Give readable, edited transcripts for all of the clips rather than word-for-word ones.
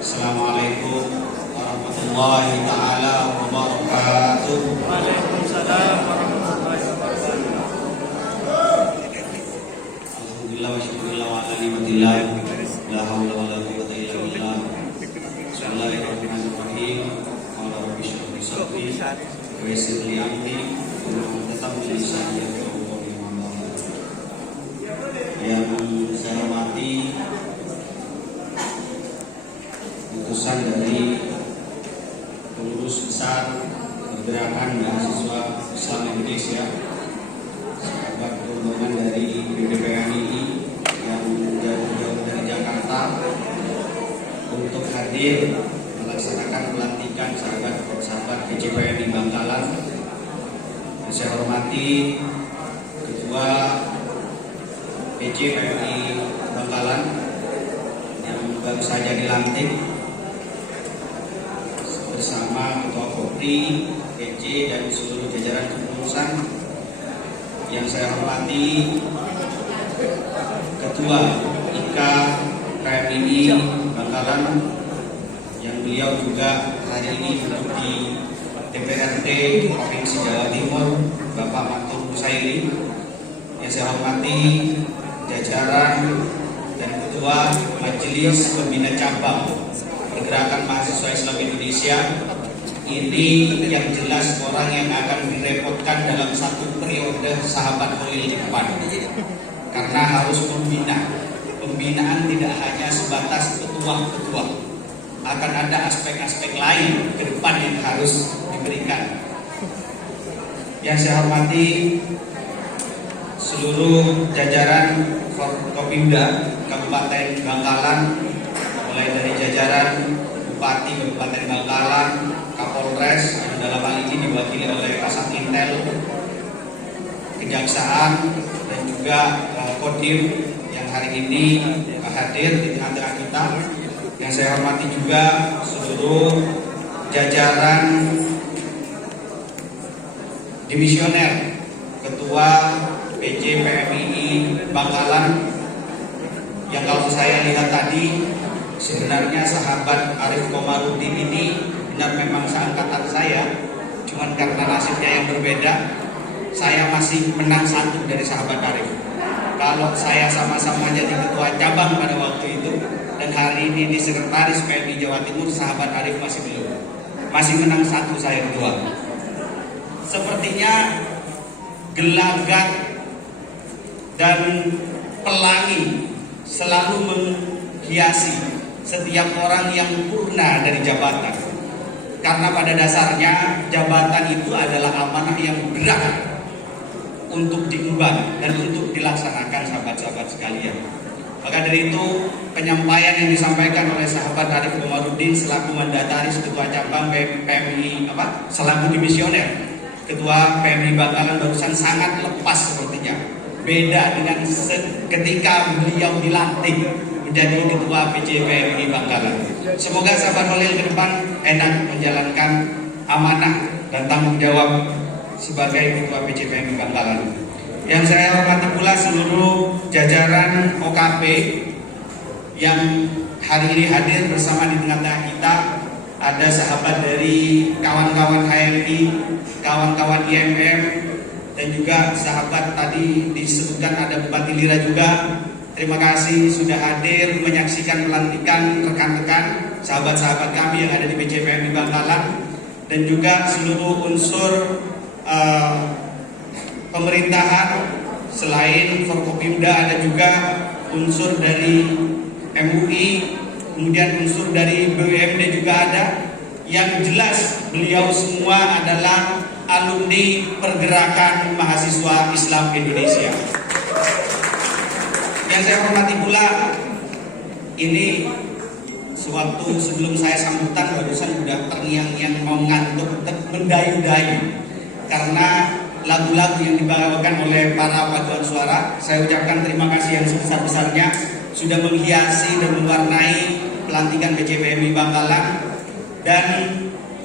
Assalamualaikum warahmatullahi taala wabarakatuh. Waalaikumsalam warahmatullahi wabarakatuh. Alhamdulillah wa syukurillah wa ala ni'matillah. La haula wa la quwwata illa billah. Bismillahirrahmanirrahim. Qala rabbi shrah li sadri wa yassir li amri tetap lisani yang saya hormati utusan dari pengurus besar Pergerakan Mahasiswa Islam Indonesia, sahabat rombongan dari BPPMI yang jauh-jauh dari Jakarta untuk hadir melaksanakan pelantikan sahabat PJPMI Bangkalan. Yang saya hormati Ketua PJPMI Bangkalan yang baru saja dilantik bersama Ketua Kopri, PJ dan seluruh jajaran kepengurusan. Yang saya hormati Ketua IKA PMI Bangkalan yang beliau juga hari ini duduk di DPRD Provinsi Jawa Timur, Bapak Matur Busairi. Yang saya hormati jajaran dan Ketua Majelis Pembina Cabang Pergerakan Mahasiswa Islam Indonesia. Ini yang jelas orang yang akan direpotkan dalam satu periode sahabat Holil di depan, karena harus membina. Pembinaan tidak hanya sebatas ketua-ketua, akan ada aspek-aspek lain ke depan yang harus diberikan. Yang saya hormati seluruh jajaran Forkopimda Kabupaten Bangkalan, mulai dari jajaran Bupati Kabupaten Bangkalan, Kapolres yang dalam hal ini diwakili oleh Kasat Intel, Kejaksaan, dan juga Kodim yang hari ini hadir di tengah-tengah kita. Yang saya hormati juga seluruh jajaran dimisioner, Ketua PJ PMI Bangkalan, yang kalau saya lihat tadi sebenarnya sahabat Arif Komarudin ini benar memang seangkatan saya, cuman karena nasibnya yang berbeda, saya masih menang satu dari sahabat Arif. Kalau saya sama-sama jadi ketua cabang pada waktu itu dan hari ini di sekretaris PMI Jawa Timur, sahabat Arif masih belum, masih menang satu saya ketua. Sepertinya gelagat dan pelangi selalu menghiasi setiap orang yang purna dari jabatan, karena pada dasarnya jabatan itu adalah amanah yang berat untuk diemban dan untuk dilaksanakan, sahabat-sahabat sekalian. Maka dari itu penyampaian yang disampaikan oleh sahabat Arif Komarudin selaku mandataris Ketua Cabang PMI selaku dimisioner Ketua PMI Bangkalan barusan sangat lepas sepertinya. Beda dengan ketika beliau dilantik menjadi Ketua PJ PMI Bangkalan. Semoga sahabat Holil ke depan enak menjalankan amanah dan tanggung jawab sebagai Ketua PJ PMI Bangkalan. Yang saya hormati pula seluruh jajaran OKP yang hari ini hadir bersama di tengah-tengah kita. Ada sahabat dari kawan-kawan HMI, kawan-kawan IMM, dan juga sahabat tadi disebutkan ada Bupati Lira juga. Terima kasih sudah hadir menyaksikan pelantikan rekan-rekan sahabat-sahabat kami yang ada di PJPMI Bangkalan, dan juga seluruh unsur pemerintahan. Selain Forkopimda ada juga unsur dari MUI, kemudian unsur dari BUMD juga ada. Yang jelas beliau semua adalah alumni Pergerakan Mahasiswa Islam Indonesia. Yang saya hormati pula, ini sewaktu sebelum saya sambutan barusan sudah terngiang-ngiang mau ngantuk, mendayu-dayu karena lagu-lagu yang dibawakan oleh para paduan suara. Saya ucapkan terima kasih yang sebesar-besarnya sudah menghiasi dan mewarnai pelantikan PJPMI Bangkalan. Dan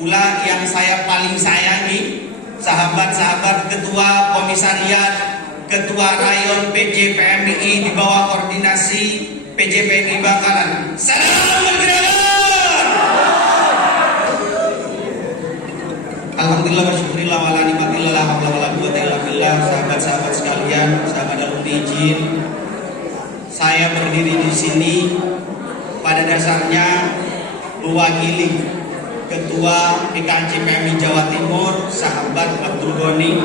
pula yang saya paling sayangi, sahabat-sahabat ketua komisariat, ketua rayon PJPMI di bawah koordinasi PJPMI Bangkalan. Salam bergerak. Hadirin, saya berdiri di sini pada dasarnya mewakili Ketua PKC PMI Jawa Timur, sahabat Abdul Ghani,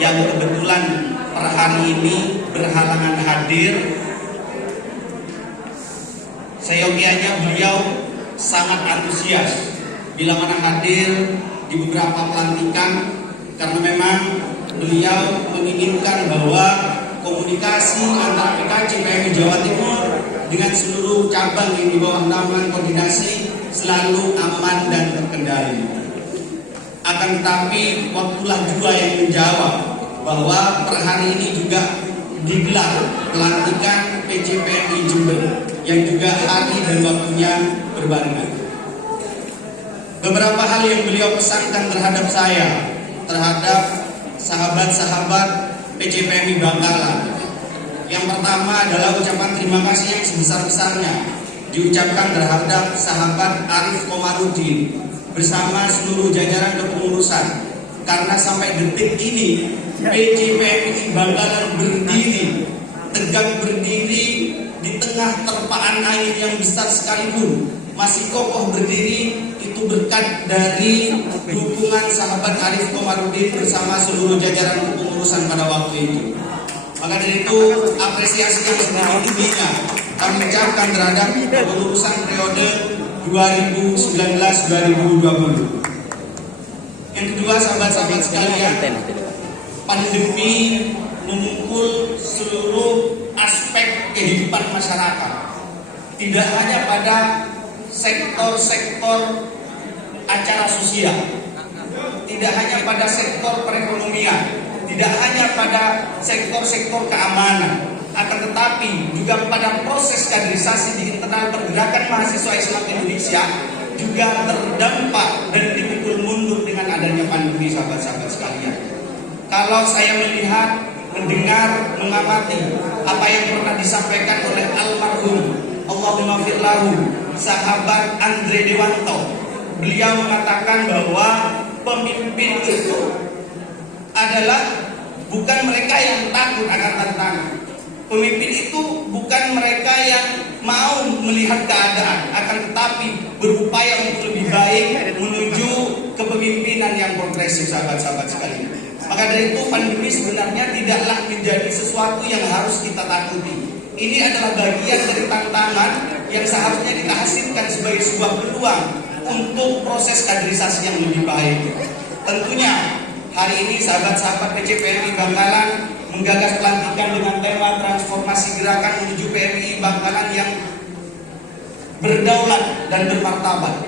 yang kebetulan per hari ini berhalangan hadir. Seyogianya beliau sangat antusias bila mana hadir di beberapa pelantikan, karena memang beliau menginginkan bahwa komunikasi antara PKC PMI Jawa Timur dengan seluruh cabang yang di bawah naungan koordinasi selalu aman dan terkendali. Akan tetapi waktulah juga yang menjawab bahwa per hari ini juga digelar pelantikan PCPMI Jember yang juga hari dan waktunya berbarengan. Beberapa hal yang beliau pesankan terhadap saya, terhadap sahabat-sahabat PCPMI Bangkalan. Yang pertama adalah ucapan terima kasih yang sebesar-besarnya diucapkan terhadap sahabat Arif Komarudin bersama seluruh jajaran kepengurusan, karena sampai detik ini PCPMI Bangkalan berdiri, tegak berdiri di tengah terpaan air yang besar sekalipun masih kokoh berdiri. Itu berkat dari dukungan sahabat Arif Komarudin bersama seluruh jajaran kepengurusan pada waktu itu. Maka dari itu apresiasi yang setinggi-tingginya kami ucapkan terhadap kepengurusan periode 2019-2020. Yang kedua, sahabat-sahabat sekalian, pandemi memukul seluruh aspek kehidupan masyarakat, tidak hanya pada sektor-sektor acara sosial, tidak hanya pada sektor perekonomian, tidak hanya pada sektor-sektor keamanan, akan tetapi juga pada proses kaderisasi di internal pergerakan mahasiswa Islam Indonesia juga terdampak dan dipikul mundur dengan adanya pandemi, sahabat-sahabat sekalian. Kalau saya melihat, mendengar, mengamati apa yang pernah disampaikan oleh almarhum Allahumma firlahu sahabat Andre Dewanto, beliau mengatakan bahwa pemimpin itu adalah bukan mereka yang takut akan tantangan. Pemimpin itu bukan mereka yang mau melihat keadaan, akan tetapi berupaya untuk lebih baik menuju kepemimpinan yang progresif, sahabat-sahabat sekalian. Maka dari itu pandemi sebenarnya tidaklah menjadi sesuatu yang harus kita takuti. Ini adalah bagian dari tantangan yang seharusnya kita hasilkan sebagai sebuah peluang untuk proses kaderisasi yang lebih baik. Tentunya hari ini sahabat-sahabat PCPMI Bangkalan menggagas pelantikan dengan tema transformasi gerakan menuju PMI Bangkalan yang berdaulat dan bermartabat.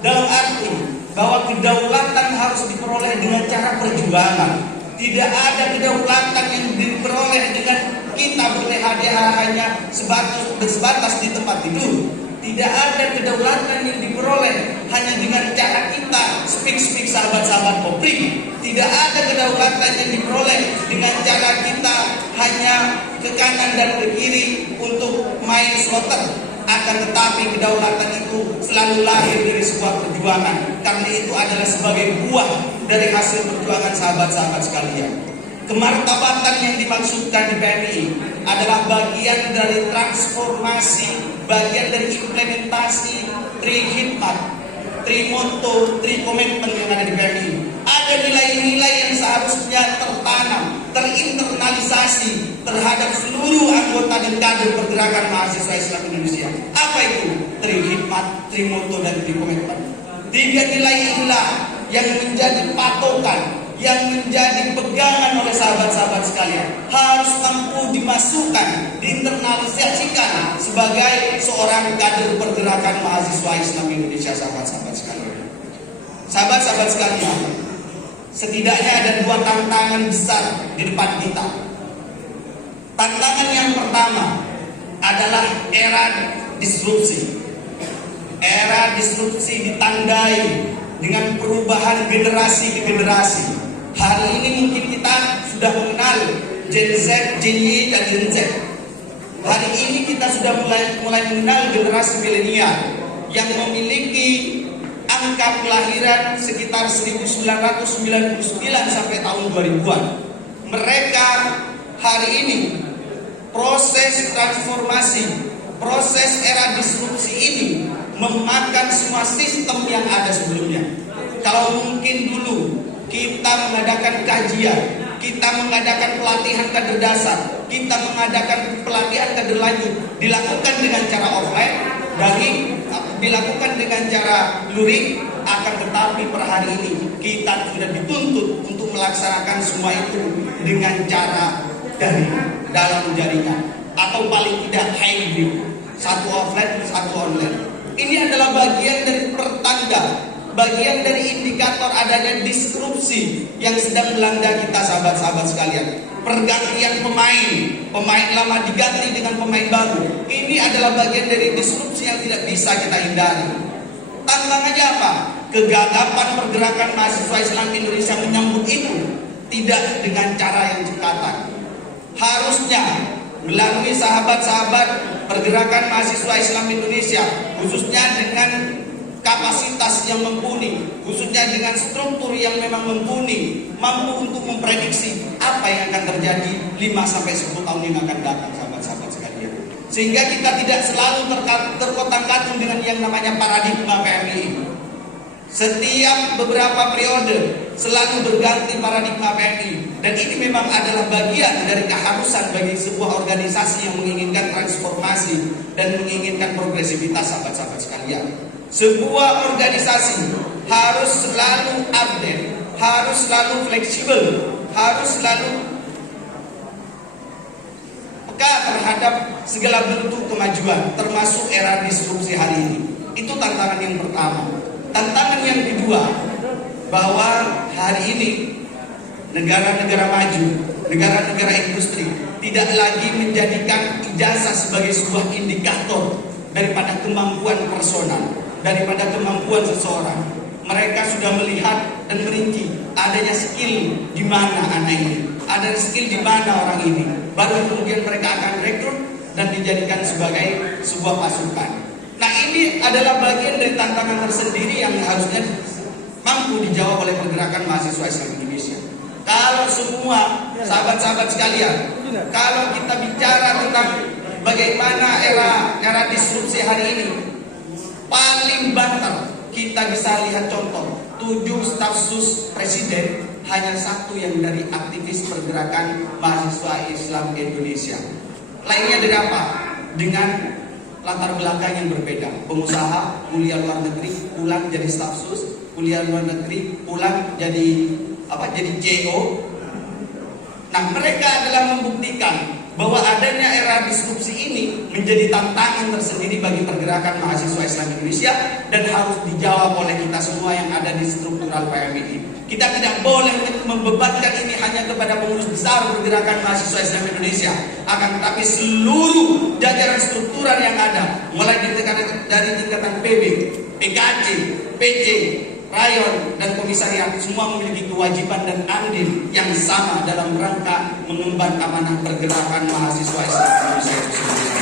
Dalam arti bahwa kedaulatan harus diperoleh dengan cara perjuangan. Tidak ada kedaulatan yang diperoleh dengan kita berleha-leha hanya sebatas di tempat tidur. Tidak ada kedaulatan yang diperoleh hanya dengan cara kita speak sahabat-sahabat Popri. Tidak ada kedaulatan yang diperoleh dengan cara kita hanya ke kanan dan ke kiri untuk main slotter. Akan tetapi kedaulatan itu selalu lahir dari sebuah perjuangan, karena itu adalah sebagai buah dari hasil perjuangan sahabat-sahabat sekalian. Kemartabatan yang dimaksudkan di PMI adalah bagian dari transformasi, bagian dari implementasi tri-hikmat, tri-motto, tri-komitmen yang ada di PMI. Ada nilai-nilai yang seharusnya tertanam, terinternalisasi terhadap seluruh anggota dan kader pergerakan mahasiswa Islam Indonesia. Apa itu? Tri-hikmat, tri-motto, dan tri-komitmen. Tiga nilai inilah yang menjadi patokan, yang menjadi pegangan oleh sahabat-sahabat sekalian, harus mampu dimasukkan, diinternalisasikan sebagai seorang kader pergerakan mahasiswa Islam Indonesia, sahabat-sahabat sekalian. Sahabat-sahabat sekalian, setidaknya ada dua tantangan besar di depan kita. Tantangan yang pertama adalah era disrupsi. Era disrupsi ditandai dengan perubahan generasi ke generasi. Hari ini mungkin kita sudah mengenal Gen Z, Gen Y, dan Gen Z. Hari ini kita sudah mulai mengenal generasi milenial yang memiliki angka kelahiran sekitar 1999 sampai tahun 2000-an. Mereka hari ini proses transformasi, proses era disrupsi ini memakan semua sistem yang ada sebelumnya. Kalau mungkin dulu kita mengadakan kajian, kita mengadakan pelatihan kader dasar, kita mengadakan pelatihan kader lanjut, dilakukan dengan cara offline, dilakukan dengan cara luring, akan tetapi per hari ini kita sudah dituntut untuk melaksanakan semua itu dengan cara daring dalam jaringan, atau paling tidak hybrid, satu offline satu online. Ini adalah bagian dari pertanda, bagian dari indikator adanya disrupsi yang sedang melanda kita, sahabat-sahabat sekalian. Pergantian pemain lama diganti dengan pemain baru. Ini adalah bagian dari disrupsi yang tidak bisa kita hindari. Tantangannya apa? Kegagapan pergerakan mahasiswa Islam Indonesia menyambut itu tidak dengan cara yang cekatan. Harusnya melalui sahabat-sahabat pergerakan mahasiswa Islam Indonesia, khususnya dengan kapasitas yang mumpuni, khususnya dengan struktur yang memang mumpuni, mampu untuk memprediksi apa yang akan terjadi 5-10 tahun yang akan datang, sahabat-sahabat sekalian. Sehingga kita tidak selalu terkotak-katung dengan yang namanya paradigma PMI. Setiap beberapa periode selalu berganti paradigma PMI, dan ini memang adalah bagian dari keharusan bagi sebuah organisasi yang menginginkan transformasi dan menginginkan progresivitas, sahabat-sahabat sekalian. Sebuah organisasi harus selalu update, harus selalu fleksibel, harus selalu peka terhadap segala bentuk kemajuan, termasuk era disrupsi hari ini. Itu tantangan yang pertama. Tantangan yang kedua, bahwa hari ini negara-negara maju, negara-negara industri tidak lagi menjadikan ijazah sebagai sebuah indikator daripada kemampuan personal, daripada kemampuan seseorang. Mereka sudah melihat dan merinci adanya skill di mana anak ini, ada skill di mana orang ini, baru kemudian mereka akan rekrut dan dijadikan sebagai sebuah pasukan. Nah, ini adalah bagian dari tantangan tersendiri yang harusnya mampu dijawab oleh pergerakan mahasiswa Islam Indonesia. Kalau semua sahabat-sahabat sekalian, kalau kita bicara tentang bagaimana era disrupsi hari ini, paling banter kita bisa lihat contoh 7 staf sus presiden, hanya 1 yang dari aktivis pergerakan mahasiswa Islam Indonesia. Lainnya dari apa? Dengan latar belakang yang berbeda. Pengusaha, kuliah luar negeri, pulang jadi staf sus, kuliah luar negeri, pulang jadi JO. Nah, mereka adalah membuktikan bahwa adanya era disrupsi ini menjadi tantangan tersendiri bagi pergerakan mahasiswa Islam Indonesia dan harus dijawab oleh kita semua yang ada di struktural PMI. Kita tidak boleh membebankan ini hanya kepada pengurus besar pergerakan mahasiswa Islam Indonesia, akan tetapi seluruh jajaran struktural yang ada, mulai dari tingkatan PB, PKC, PC, rayon, dan komisariat, semua memiliki kewajiban dan andil yang sama dalam rangka mengemban amanah pergerakan mahasiswa Islam Indonesia itu sendiri.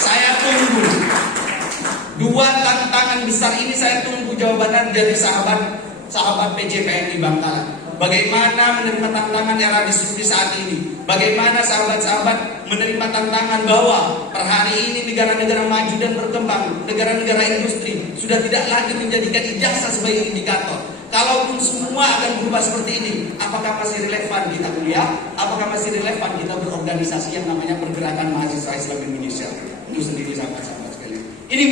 Saya tunggu 2 tantangan besar ini, saya tunggu jawabannya dari sahabat PCPMI Bangkalan. Bagaimana menerima tantangan era disrupsi saat ini? Bagaimana sahabat-sahabat menerima tantangan bahwa per hari ini negara-negara maju dan berkembang, negara-negara industri sudah tidak lagi menjadikan ijazah sebagai indikator. Kalaupun semua akan berubah seperti ini, apakah masih relevan kita kuliah? Apakah masih relevan kita berorganisasi yang namanya pergerakan mahasiswa Islam Indonesia? Itu sendiri, sahabat-sahabat sekalian. Ini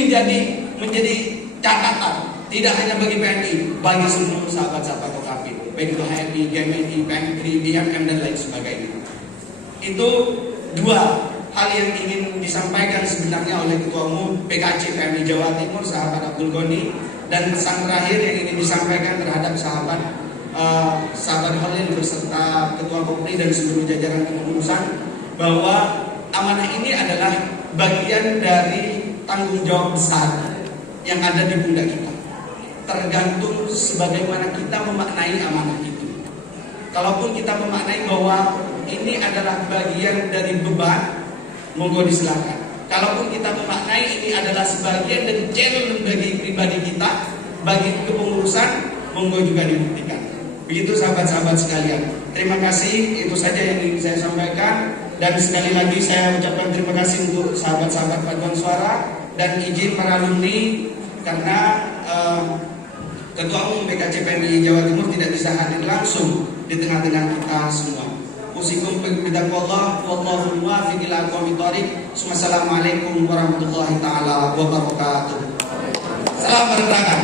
menjadi catatan. Tidak hanya bagi PNI, bagi seluruh sahabat-sahabat OKP, baik itu HMI, GMI, PMKRI, BMM, dan lain sebagainya. Itu 2 hal yang ingin disampaikan sebenarnya oleh Ketua Umum PKC PMI Jawa Timur, sahabat Abdul Ghani, dan pesan terakhir yang ingin disampaikan terhadap sahabat Holil beserta Ketua Kopri dan seluruh jajaran kepengurusan, bahwa amanah ini adalah bagian dari tanggung jawab besar yang ada di pundak kita. Tergantung sebagaimana kita memaknai amanah itu. Kalaupun kita memaknai bahwa ini adalah bagian dari beban, monggo disilakan. Kalaupun kita memaknai ini adalah sebagian dari challenge bagi pribadi kita, bagi kepengurusan, monggo juga dibuktikan. Begitu sahabat-sahabat sekalian. Terima kasih, itu saja yang ingin saya sampaikan. Dan sekali lagi saya ucapkan terima kasih untuk sahabat-sahabat paduan suara dan izin para alumni karena Ketua Umum BKCPNI Jawa Timur tidak bisa hadir langsung di tengah-tengah kita semua. Usikum bitaqwallah wallahu muwaffiq ila aqwamit thoriq. Wassalamualaikum warahmatullahi taala wabarakatuh. Salam berterbangan.